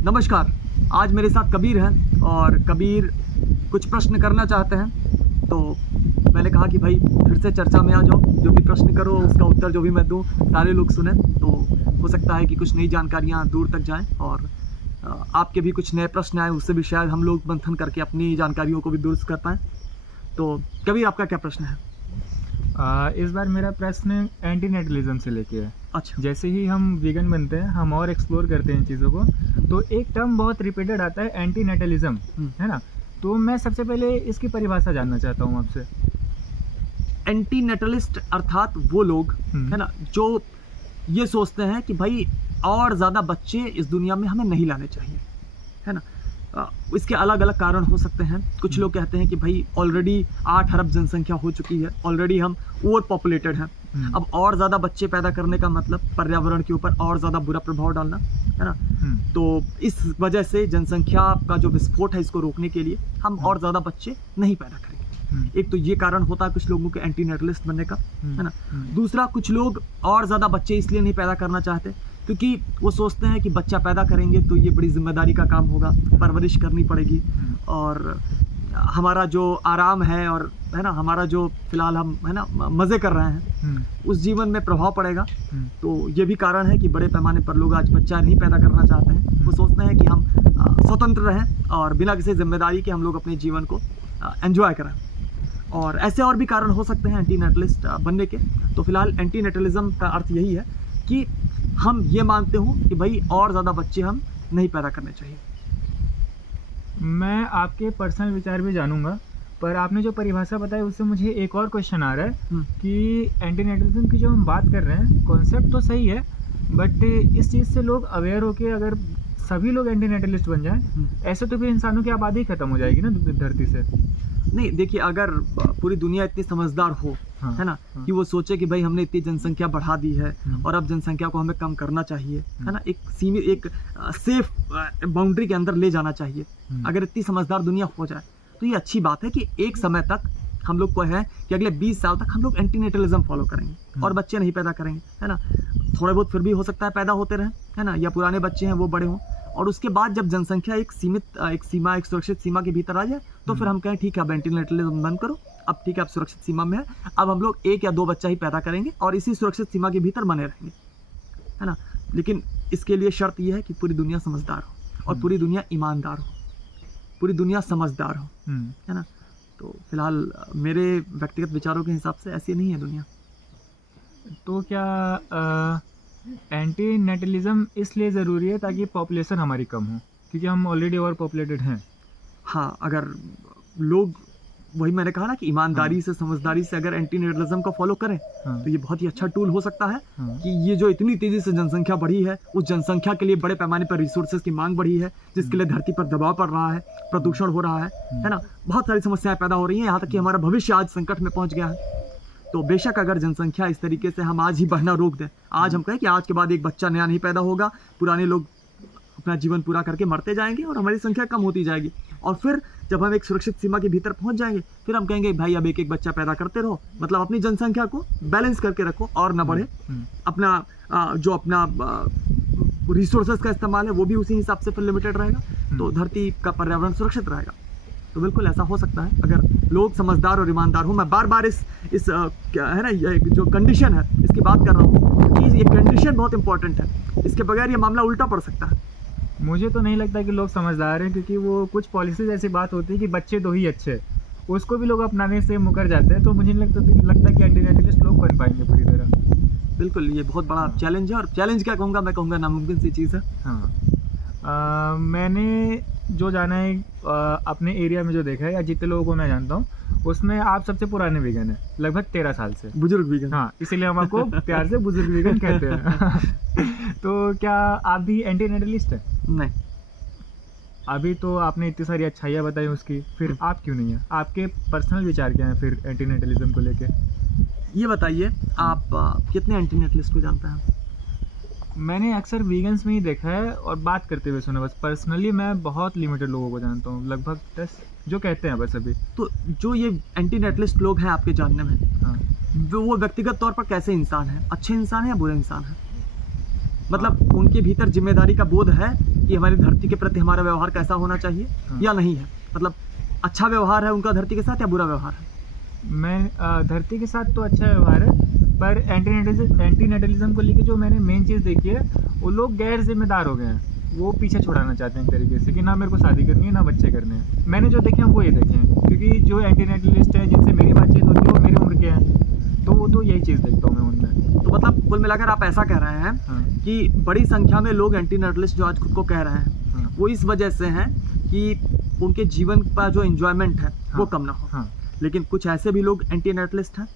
नमस्कार। आज मेरे साथ कबीर हैं और कबीर कुछ प्रश्न करना चाहते हैं। तो मैंने कहा कि भाई फिर से चर्चा में आ जाओ, जो भी प्रश्न करो उसका उत्तर जो भी मैं दूं सारे लोग सुने, तो हो सकता है कि कुछ नई जानकारियां दूर तक जाएं और आपके भी कुछ नए प्रश्न आए, उससे भी शायद हम लोग मंथन करके अपनी जानकारियों को भी दुरुस्त कर पाएँ। तो कबीर, आपका क्या प्रश्न है? इस बार मेरा प्रश्न एंटीनेटलिज्म से लेके है। अच्छा। जैसे ही हम वीगन बनते हैं, हम और एक्सप्लोर करते हैं इन चीज़ों को, तो एक टर्म बहुत रिपीटेड आता है, एंटीनेटलिज्म, है ना? तो मैं सबसे पहले इसकी परिभाषा जानना चाहता हूँ आपसे। एंटीनेटलिस्ट अर्थात वो लोग है ना जो ये सोचते हैं कि भाई और ज़्यादा बच्चे इस दुनिया में हमें नहीं लाने चाहिए, है ना। इसके अलग अलग कारण हो सकते हैं। कुछ लोग कहते हैं कि भाई ऑलरेडी 8 अरब जनसंख्या हो चुकी है, ऑलरेडी हम ओवर पॉपुलेटेड हैं। अब और ज़्यादा बच्चे पैदा करने का मतलब पर्यावरण के ऊपर और ज़्यादा बुरा प्रभाव डालना, है ना। तो इस वजह से जनसंख्या का जो विस्फोट है, इसको रोकने के लिए हम और ज़्यादा बच्चे नहीं पैदा करेंगे। एक तो ये कारण होता है कुछ लोगों के एंटीनेटलिस्ट बनने का, है ना। दूसरा, कुछ लोग और ज़्यादा बच्चे इसलिए नहीं पैदा करना चाहते क्योंकि वो सोचते हैं कि बच्चा पैदा करेंगे तो ये बड़ी जिम्मेदारी का काम होगा, परवरिश करनी पड़ेगी और हमारा जो आराम है और है ना, हमारा जो फिलहाल हम है ना मज़े कर रहे हैं उस जीवन में प्रभाव पड़ेगा। तो ये भी कारण है कि बड़े पैमाने पर लोग आज बच्चा नहीं पैदा करना चाहते हैं। वो सोचते हैं कि हम स्वतंत्र रहें और बिना किसी जिम्मेदारी के हम लोग अपने जीवन को एंजॉय करें। और ऐसे और भी कारण हो सकते हैं एंटीनेटलिस्ट बनने के। तो फिलहाल एंटीनेटलिज्म का अर्थ यही है कि हम ये मानते हो कि भाई और ज़्यादा बच्चे हम नहीं पैदा करने चाहिए। मैं आपके पर्सनल विचार भी जानूंगा, पर आपने जो परिभाषा बताई उससे मुझे एक और क्वेश्चन आ रहा है कि एंटीनेटलिज्म की जो हम बात कर रहे हैं, कॉन्सेप्ट तो सही है, बट इस चीज़ से लोग अवेयर होके अगर सभी लोग एंटीनेटलिस्ट बन जाएं, ऐसे तो फिर इंसानों की आबादी खत्म हो जाएगी ना धरती से। नहीं, देखिए, अगर पूरी दुनिया इतनी समझदार हो, है ना, कि वो सोचे कि भाई हमने इतनी जनसंख्या बढ़ा दी है और अब जनसंख्या को हमें कम करना चाहिए, है ना, एक सीमित एक सेफ बाउंड्री के अंदर ले जाना चाहिए। अगर इतनी समझदार दुनिया हो जाए तो ये अच्छी बात है कि एक समय तक हम लोग को है कि अगले 20 साल तक हम लोग एंटीनेटलिज्म फॉलो करेंगे और बच्चे नहीं पैदा करेंगे, है ना। थोड़े बहुत फिर भी हो सकता है पैदा होते रहें, है ना, या पुराने बच्चे हैं वो बड़े हों, और उसके बाद जब जनसंख्या एक सीमित एक सुरक्षित सीमा के भीतर आ जाए तो फिर हम कहें ठीक है, अब एंटीनेटलिज्म बंद करो, अब ठीक है, अब सुरक्षित सीमा में है, अब हम लोग 1 या 2 बच्चा ही पैदा करेंगे और इसी सुरक्षित सीमा के भीतर बने रहेंगे, है ना। लेकिन इसके लिए शर्त यह है कि पूरी दुनिया समझदार हो और पूरी दुनिया ईमानदार हो, पूरी दुनिया समझदार हो, है ना। तो फिलहाल मेरे व्यक्तिगत विचारों के हिसाब से ऐसी नहीं है दुनिया। तो क्या एंटीनेटलिज्म इसलिए ज़रूरी है ताकि पॉपुलेशन हमारी कम हो, क्योंकि हम ऑलरेडी ओवर पॉपुलेटेड हैं? हाँ, अगर लोग, वही मैंने कहा ना कि ईमानदारी से, समझदारी से अगर एंटीनेटलिज्म को फॉलो करें तो ये बहुत ही अच्छा टूल हो सकता है कि ये जो इतनी तेज़ी से जनसंख्या बढ़ी है, उस जनसंख्या के लिए बड़े पैमाने पर रिसोर्सेज की मांग बढ़ी है, जिसके लिए धरती पर दबाव पड़ रहा है, प्रदूषण हो रहा है ना, बहुत सारी समस्याएं पैदा हो रही हैं, यहाँ तक कि हमारा भविष्य आज संकट में पहुँच गया है। तो बेशक अगर जनसंख्या इस तरीके से हम आज ही बढ़ना रोक दें, आज हम कहें कि आज के बाद एक बच्चा नया नहीं पैदा होगा, पुराने लोग अपना जीवन पूरा करके मरते जाएंगे और हमारी संख्या कम होती जाएगी, और फिर जब हम एक सुरक्षित सीमा के भीतर पहुंच जाएंगे फिर हम कहेंगे भाई अब एक बच्चा पैदा करते रहो, मतलब अपनी जनसंख्या को बैलेंस करके रखो और ना बढ़े, अपना जो अपना रिसोर्सेज का इस्तेमाल है वो भी उसी हिसाब से फिर लिमिटेड रहेगा, तो धरती का पर्यावरण सुरक्षित रहेगा। तो बिल्कुल ऐसा हो सकता है अगर लोग समझदार और ईमानदार हो। मैं बार बार इस क्या है ना, ये जो कंडीशन है इसकी बात कर रहा हूँ क्योंकि ये कंडीशन बहुत इंपॉर्टेंट है, इसके बगैर ये मामला उल्टा पड़ सकता है। मुझे तो नहीं लगता कि लोग समझदार हैं, क्योंकि वो कुछ पॉलिसीज ऐसी बात होती है कि बच्चे दो ही अच्छे, उसको भी लोग अपनाने से मुकर जाते हैं। तो मुझे नहीं लगता कि एंटीनेटलिस्ट लोग बन पाएंगे पूरी तरह। बिल्कुल, ये बहुत बड़ा चैलेंज है, और चैलेंज क्या कहूँगा, मैं कहूँगा नामुमकिन सी चीज़ है। हाँ, मैंने जो जाना है अपने एरिया में जो देखा है, या जितने लोगों को मैं जानता हूँ, उसमें आप सबसे पुराने वीगन है, लगभग 13 साल से। बुजुर्ग वीगन। हाँ, इसीलिए हम आपको प्यार से बुजुर्ग वीगन कहते हैं। तो क्या आप भी एंटीनेटलिस्ट है? नहीं। अभी तो आपने इतनी सारी अच्छाइयाँ बताई उसकी, फिर आप क्यों नहीं है? आपके पर्सनल विचार क्या हैं फिर एंटीनेटलिज्म को लेके? ये बताइए, आप कितने एंटीनेटलिस्ट को जानते हैं? मैंने अक्सर वीगन्स में ही देखा है और बात करते हुए सुना, बस पर्सनली मैं बहुत लिमिटेड लोगों को जानता हूँ, लगभग 10 जो कहते हैं बस अभी। तो जो ये एंटीनेटलिस्ट लोग हैं आपके जानने में, हाँ, वो व्यक्तिगत तौर पर कैसे इंसान हैं? अच्छे इंसान हैं या बुरे इंसान हैं? मतलब उनके भीतर जिम्मेदारी का बोध है कि हमारी धरती के प्रति हमारा व्यवहार कैसा होना चाहिए या नहीं है, मतलब अच्छा व्यवहार है उनका धरती के साथ या बुरा व्यवहार है? मैं धरती के साथ तो अच्छा व्यवहार है, पर एंटीनेटलिज्म को लेके जो मैंने मेन चीज़ देखी है, वो लोग गैर जिम्मेदार हो गए हैं। वो पीछे छुड़ाना चाहते हैं एक तरीके से कि ना मेरे को शादी करनी है ना बच्चे करने हैं। मैंने जो देखे हैं वो ये देखे हैं, क्योंकि जो एंटीनेटलिस्ट है जिनसे मेरी बातचीत होती है वो मेरी उम्र के हैं, तो वो तो यही चीज़ देखता हूँ मैं उनमें। तो मतलब कुल मिलाकर आप ऐसा कह रहे हैं हाँ, कि बड़ी संख्या में लोग एंटीनेटलिस्ट जो आज खुद को कह रहे हैं हाँ, वो इस वजह से हैं कि उनके जीवन का जो एंजॉयमेंट है वो हाँ, कम ना हो। हाँ, लेकिन कुछ ऐसे भी लोग एंटीनेटलिस्ट हैं,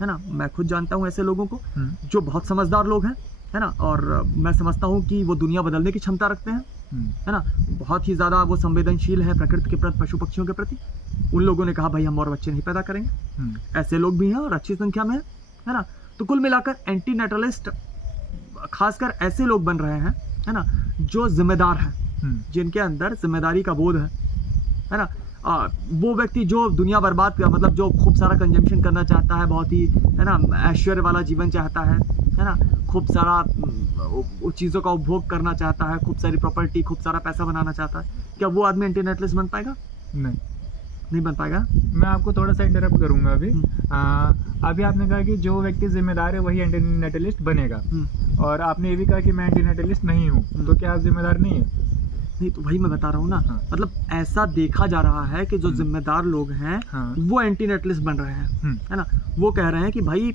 है ना, मैं खुद जानता हूँ ऐसे लोगों को जो बहुत समझदार लोग हैं, है ना, और मैं समझता हूँ कि वो दुनिया बदलने की क्षमता रखते हैं, है ना, बहुत ही ज़्यादा वो संवेदनशील है प्रकृति के प्रति, पशु पक्षियों के प्रति। उन लोगों ने कहा भाई हम और बच्चे नहीं पैदा करेंगे, ऐसे लोग भी हैं और अच्छी संख्या में है ना। तो कुल मिलाकर एंटीनेटलिस्ट खासकर ऐसे लोग बन रहे हैं, है ना, जो जिम्मेदार हैं, जिनके अंदर जिम्मेदारी का बोध है ना। वो व्यक्ति जो दुनिया बर्बाद का मतलब जो खूब सारा कंजम्पशन करना चाहता है, बहुत ही है ना ऐश्वर्य वाला जीवन चाहता है ना, खूब सारा चीज़ों का उपभोग करना चाहता है, खूब सारी प्रॉपर्टी, खूब सारा पैसा बनाना चाहता है, क्या वो आदमी एंटीनेटलिस्ट बन पाएगा? नहीं बन पाएगा। मैं आपको थोड़ा सा इंटरप्ट करूंगा अभी। अभी आपने कहा कि जो व्यक्ति जिम्मेदार है वही एंटीनेटलिस्ट बनेगा, और आपने ये भी कहा कि मैं एंटीनेटलिस्ट नहीं हूँ, तो क्या आप जिम्मेदार नहीं है? नहीं, तो वही मैं बता रहा हूँ ना। हाँ। मतलब ऐसा देखा जा रहा है कि जो जिम्मेदार लोग हैं हाँ। वो एंटीनेटलिस्ट बन रहे हैं, है ना। वो कह रहे हैं कि भाई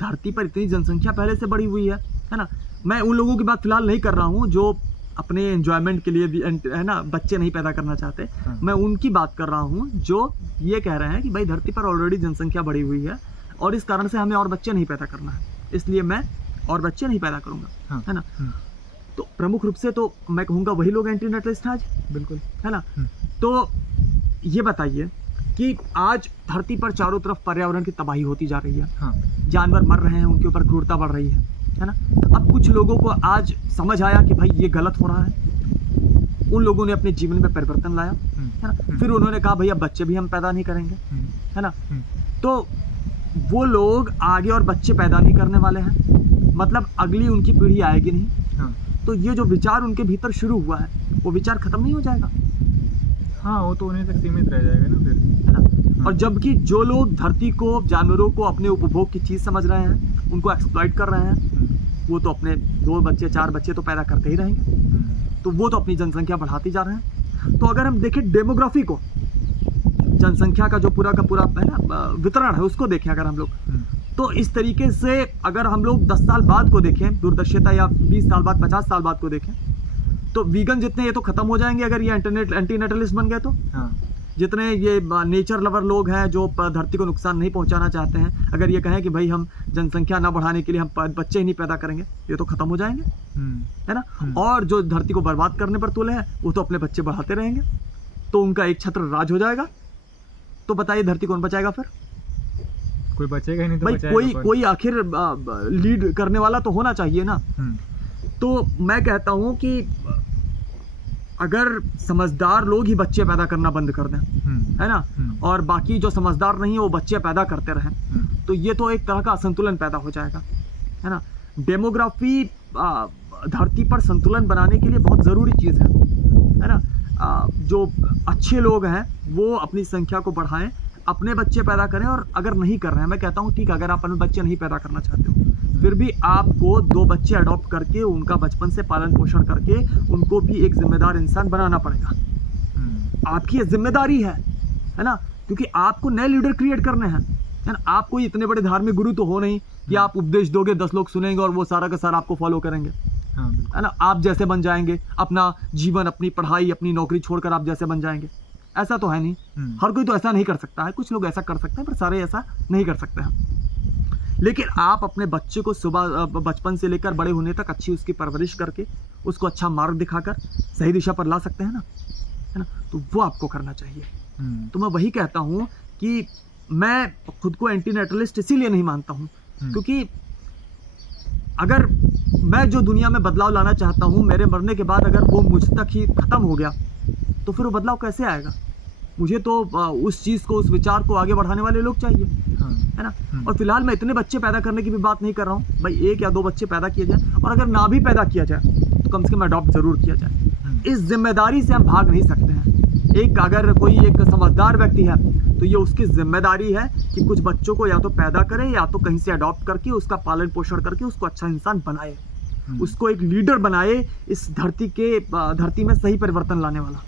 धरती पर इतनी जनसंख्या पहले से बढ़ी हुई है ना। मैं उन लोगों की बात फिलहाल नहीं कर रहा हूँ जो अपने एंजॉयमेंट के लिए भी है ना बच्चे नहीं पैदा करना चाहते। हाँ। मैं उनकी बात कर रहा हूँ जो ये कह रहे हैं कि भाई धरती पर ऑलरेडी जनसंख्या बढ़ी हुई है और इस कारण से हमें और बच्चे नहीं पैदा करना है, इसलिए मैं और बच्चे नहीं पैदा करूँगा, हाँ। है ना। तो प्रमुख रूप से तो मैं कहूँगा वही लोग एंटीनेटलिस्ट हैं आज, बिल्कुल, है ना। तो ये बताइए कि आज धरती पर चारों तरफ पर्यावरण की तबाही होती जा रही है, हाँ। जानवर मर रहे हैं, उनके ऊपर क्रूरता बढ़ रही है ना। अब कुछ लोगों को आज समझ आया कि भाई ये गलत हो रहा है, उन लोगों ने अपने जीवन में परिवर्तन लाया, है ना। फिर उन्होंने कहा भाई अब बच्चे भी हम पैदा नहीं करेंगे, है ना। तो वो लोग आगे और बच्चे पैदा नहीं करने वाले हैं, मतलब अगली उनकी पीढ़ी आएगी नहीं। हाँ। तो ये जो विचार उनके भीतर शुरू हुआ है वो विचार खत्म नहीं हो जाएगा? हाँ, वो तो उन्हें तक सीमित रह जाएगा ना फिर, है ना। और जबकि जो लोग धरती को, जानवरों को अपने उपभोग की चीज़ समझ रहे हैं, उनको एक्सप्लॉइट कर रहे हैं, वो तो अपने 2 बच्चे 4 बच्चे तो पैदा करते ही रहेंगे, तो वो तो अपनी जनसंख्या बढ़ाती जा रहे हैं। तो अगर हम देखें डेमोग्राफी को, जनसंख्या का जो पूरा का पूरा है ना वितरण है, उसको देखें अगर हम लोग, तो इस तरीके से अगर हम लोग 10 साल बाद को देखें दूरदर्शिता, या 20 साल बाद, 50 साल बाद को देखें, तो वीगन जितने ये तो खत्म हो जाएंगे अगर ये एंटीनेटलिस्ट बन गए तो। हाँ। जितने ये नेचर लवर लोग हैं जो धरती को नुकसान नहीं पहुंचाना चाहते हैं, अगर ये कहें कि भाई हम जनसंख्या ना बढ़ाने के लिए हम बच्चे ही नहीं पैदा करेंगे, ये तो खत्म हो जाएंगे, है ना। और जो धरती को बर्बाद करने पर तुले हैं वो तो अपने बच्चे बढ़ाते रहेंगे, तो उनका एक छत्र राज हो जाएगा। तो बताइए धरती कौन बचाएगा फिर? कोई बचेगा ही नहीं तो भाई कोई आखिर लीड करने वाला तो होना चाहिए ना। तो मैं कहता हूं कि अगर समझदार लोग ही बच्चे पैदा करना बंद कर दें, है ना, और बाकी जो समझदार नहीं है वो बच्चे पैदा करते रहें, तो ये तो एक तरह का असंतुलन पैदा हो जाएगा, है ना। डेमोग्राफी धरती पर संतुलन बनाने के लिए बहुत ज़रूरी चीज़ है ना। जो अच्छे लोग हैं वो अपनी संख्या को बढ़ाएं, अपने बच्चे पैदा करें, और अगर नहीं कर रहे हैं, मैं कहता हूँ ठीक, अगर आप अपने बच्चे नहीं पैदा करना चाहते हो, फिर भी आपको 2 बच्चे अडॉप्ट करके उनका बचपन से पालन पोषण करके उनको भी एक जिम्मेदार इंसान बनाना पड़ेगा। आपकी ये जिम्मेदारी है ना, क्योंकि आपको नए लीडर क्रिएट करने हैं, है ना। आप कोई इतने बड़े धार्मिक गुरु तो हो नहीं कि आप उपदेश दोगे 10 लोग सुनेंगे और वो सारा का सारा आपको फॉलो करेंगे, है ना। आप जैसे बन जाएंगे, अपना जीवन, अपनी पढ़ाई, अपनी नौकरी छोड़कर आप जैसे बन जाएंगे, ऐसा तो है नहीं। हर कोई तो ऐसा नहीं कर सकता है, कुछ लोग ऐसा कर सकते हैं पर सारे ऐसा नहीं कर सकते हैं। लेकिन आप अपने बच्चे को सुबह बचपन से लेकर बड़े होने तक अच्छी उसकी परवरिश करके उसको अच्छा मार्ग दिखाकर सही दिशा पर ला सकते हैं ना, है ना। तो वो आपको करना चाहिए। तो मैं वही कहता हूँ कि मैं खुद को एंटीनेटलिस्ट इसीलिए नहीं मानता हूँ क्योंकि अगर मैं जो दुनिया में बदलाव लाना चाहता हूँ, मेरे मरने के बाद अगर वो मुझ तक ही ख़त्म हो गया तो फिर वो बदलाव कैसे आएगा? मुझे तो उस चीज़ को, उस विचार को आगे बढ़ाने वाले लोग चाहिए। है ना। और फिलहाल मैं इतने बच्चे पैदा करने की भी बात नहीं कर रहा हूँ भाई, 1 या 2 बच्चे पैदा किए जाए, और अगर ना भी पैदा किया जाए तो कम से कम अडॉप्ट ज़रूर किया जाए। इस जिम्मेदारी से हम भाग नहीं सकते हैं। एक अगर कोई एक समझदार व्यक्ति है तो ये उसकी जिम्मेदारी है कि कुछ बच्चों को या तो पैदा करे या तो कहीं से अडॉप्ट करके उसका पालन पोषण करके उसको अच्छा इंसान बनाए, उसको एक लीडर बनाए इस धरती में सही परिवर्तन लाने वाला,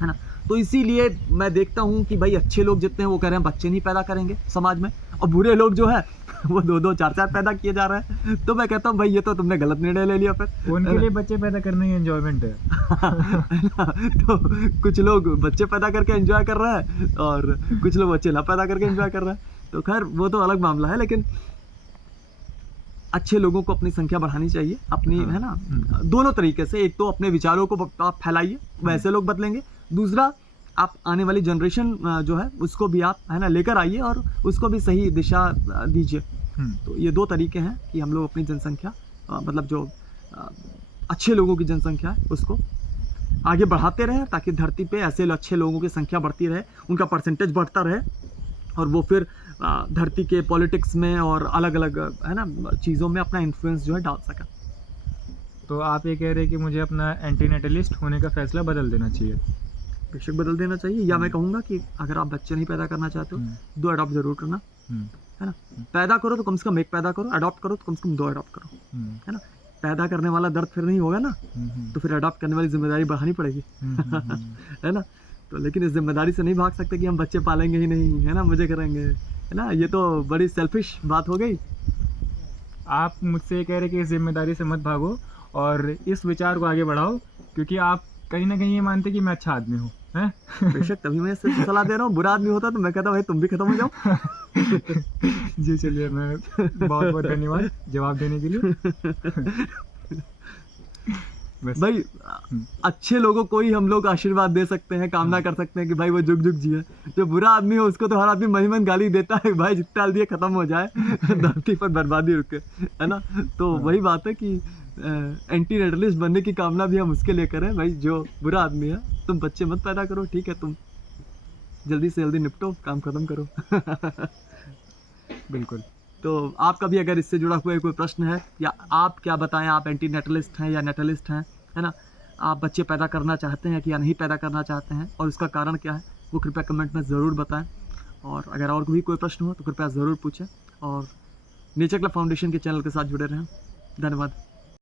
है ना। तो इसीलिए मैं देखता हूँ कि भाई अच्छे लोग जितने हैं वो कह रहे हैं बच्चे नहीं पैदा करेंगे समाज में, और बुरे लोग जो है वो 2-2 4-4 पैदा किए जा रहे हैं। तो मैं कहता हूँ भाई ये तो तुमने गलत निर्णय ले लिया फिर। उनके लिए बच्चे पैदा करना ही एंजॉयमेंट है। तो कुछ लोग बच्चे पैदा करके एंजॉय कर रहे हैं और कुछ लोग बच्चे ना पैदा करके एंजॉय कर रहे हैं, तो खैर वो तो अलग मामला है। लेकिन अच्छे लोगों को अपनी संख्या बढ़ानी चाहिए अपनी, है ना, दोनों तरीके से। एक तो अपने विचारों को आप फैलाइए, वैसे लोग बदलेंगे। दूसरा, आप आने वाली जनरेशन जो है उसको भी आप, है ना, लेकर आइए और उसको भी सही दिशा दीजिए। तो ये 2 तरीके हैं कि हम लोग अपनी जनसंख्या मतलब जो अच्छे लोगों की जनसंख्या है उसको आगे बढ़ाते रहें, ताकि धरती पे ऐसे अच्छे लोगों की संख्या बढ़ती रहे, उनका परसेंटेज बढ़ता रहे, और वो फिर धरती के पॉलिटिक्स में और अलग अलग, है ना, चीज़ों में अपना इन्फ्लुएंस जो है डाल सकें। तो आप ये कह रहे हैं कि मुझे अपना एंटीनेटलिस्ट होने का फैसला बदल देना चाहिए? बेशक बदल देना चाहिए, या मैं कहूँगा कि अगर आप बच्चे नहीं पैदा करना चाहते हो 2 अडॉप्ट ज़रूर करना, है ना। पैदा करो तो कम से कम 1 पैदा करो, अडॉप्ट करो तो कम से कम 2 अडॉप्ट करो, है ना। पैदा करने वाला दर्द फिर नहीं होगा ना, तो फिर अडॉप्ट करने वाली जिम्मेदारी बढ़ानी पड़ेगी, है ना। तो लेकिन इस जिम्मेदारी से नहीं भाग सकते कि हम बच्चे पालेंगे ही नहीं, है ना, मुझे करेंगे, है ना। ये तो बड़ी सेल्फिश बात हो गई। आप मुझसे ये कह रहे हैं कि इस जिम्मेदारी से मत भागो और इस विचार को आगे बढ़ाओ, क्योंकि आप कहीं ना कहीं ये मानते कि मैं अच्छा आदमी हूँ, हैं? बेशक, तभी मैं सिर्फ सलाह दे रहा हूँ। बुरा आदमी होता तो मैं कहता भाई तुम भी खत्म हो जाओ। जी चलिए, मैं बहुत बहुत धन्यवाद जवाब देने के लिए। बस भाई अच्छे लोगों को ही हम लोग आशीर्वाद दे सकते हैं, कामना कर सकते हैं कि भाई वो जुग जुग जिए। जो बुरा आदमी है उसको तो हर आदमी मन ही मन गाली देता है, भाई जितना डाल दिए खत्म हो जाए, धरती पर बर्बादी रुके, है ना। तो वही बात है कि एंटी नेटलिस्ट बनने की कामना भी हम उसके लिए करें। भाई जो बुरा आदमी है, तुम बच्चे मत पैदा करो, ठीक है, तुम जल्दी से जल्दी निपटो, काम खत्म करो। बिल्कुल। तो आपका भी अगर इससे जुड़ा हुआ कोई प्रश्न है, या आप क्या बताएं, आप एंटी नेटलिस्ट हैं या नेटलिस्ट हैं, है ना, आप बच्चे पैदा करना चाहते हैं कि या नहीं पैदा करना चाहते हैं, और उसका कारण क्या है, वो कृपया कमेंट में ज़रूर बताएं। और अगर और भी कोई प्रश्न हो तो कृपया ज़रूर पूछें, और नेचर क्लब फाउंडेशन के चैनल के साथ जुड़े रहें। धन्यवाद।